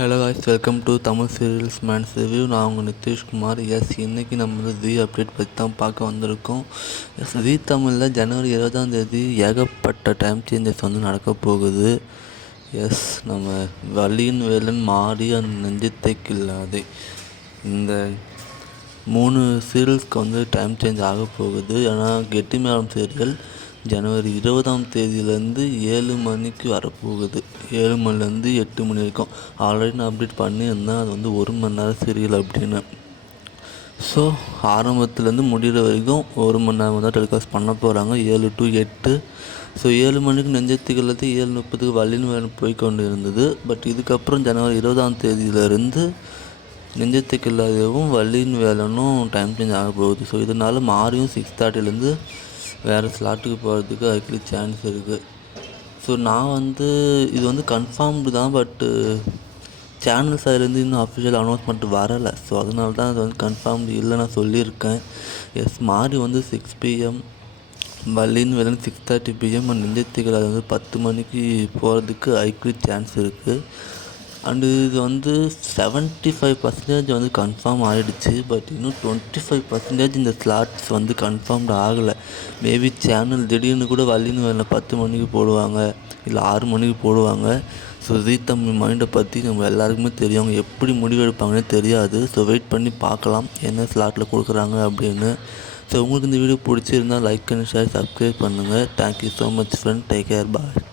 Hello guys, welcome to Tamil serials man's review. நான் உங்கள் நிதிஷ்குமார். இன்றைக்கி நம்ம வந்து ஜீ அப்டேட் பற்றி தான் பார்க்க வந்திருக்கோம். ஜீ தமிழில் ஜனவரி 20 ஏகப்பட்ட டைம் சேஞ்சஸ் வந்து நடக்க போகுது. நம்ம வலியின் வேலன் மாறி அந்த நெஞ்சத்தை கில்லாதே இந்த 3 சீரியல்ஸ்க்கு வந்து டைம் சேஞ்ச் ஆக போகுது. ஏன்னா கெட்டிமேளம் சீரியல் ஜனவரி 20 7 மணிக்கு வரப்போகுது. 7 மணிலேருந்து 8 மணி வரைக்கும். ஆல்ரெடி நான் அப்டேட் பண்ணியிருந்தேன், அது வந்து 1 மணி நேரம் சீரியல் அப்படின்னு. ஸோ ஆரம்பத்துலேருந்து முடிகிற வரைக்கும் 1 மணி நேரம் தான் டெலிகாஸ்ட் பண்ண போகிறாங்க, 7 to 8. ஸோ 7 மணிக்கு நெஞ்சத்துக்கிறது 7:30 வள்ளின்னு வேலை போய்கொண்டு இருந்தது. பட் இதுக்கப்புறம் ஜனவரி 20 நெஞ்சத்துக்கு இல்லாதவும் வள்ளியின் வேலனும் டைம் சேஞ்ச் ஆக போகுது. ஸோ இதனால் மாறியும் 6:30 வேறு ஸ்லாட்டுக்கு போகிறதுக்கு அதுக்கு சான்ஸ் இருக்குது. ஸோ நான் வந்து இது வந்து கன்ஃபார்ம்டு தான், பட்டு சேனல் சைட்லேருந்து இன்னும் அஃபிஷியல் அனௌன்ஸ்மெண்ட் வரலை. ஸோ அதனால தான் அது வந்து கன்ஃபார்ம்டு இல்லை நான் சொல்லியிருக்கேன். மாறி வந்து 6 PM, வள்ளியின் வேலன் 6:30 PM, அண்ட் நெஞ்சத்துக்கு அது வந்து 10 மணிக்கு போகிறதுக்கு ஐக்லி சான்ஸ் இருக்குது. அண்டு இது வந்து 75% வந்து கன்ஃபார்ம் ஆகிடுச்சு. பட் இன்னும் 25% இந்த ஸ்லாட்ஸ் வந்து கன்ஃபார்ம்டு ஆகலை. மேபி சேனல் திடீர்னு கூட வள்ளின்னு வேலை 10 மணிக்கு போடுவாங்க, இல்லை 6 மணிக்கு போடுவாங்க. ஸோ ஜீ தமிழ் மைண்டை பற்றி நம்ம எல்லாருக்குமே தெரியும், அவங்க எப்படி முடிவெடுப்பாங்கன்னே தெரியாது. ஸோ வெயிட் பண்ணி பார்க்கலாம் என்ன ஸ்லாட்டில் கொடுக்குறாங்க அப்படின்னு. ஸோ உங்களுக்கு இந்த வீடியோ பிடிச்சிருந்தால் லைக் அண்ட் ஷேர், சப்ஸ்கிரைப் பண்ணுங்கள். Thank you so much friend. Take care, பாய்.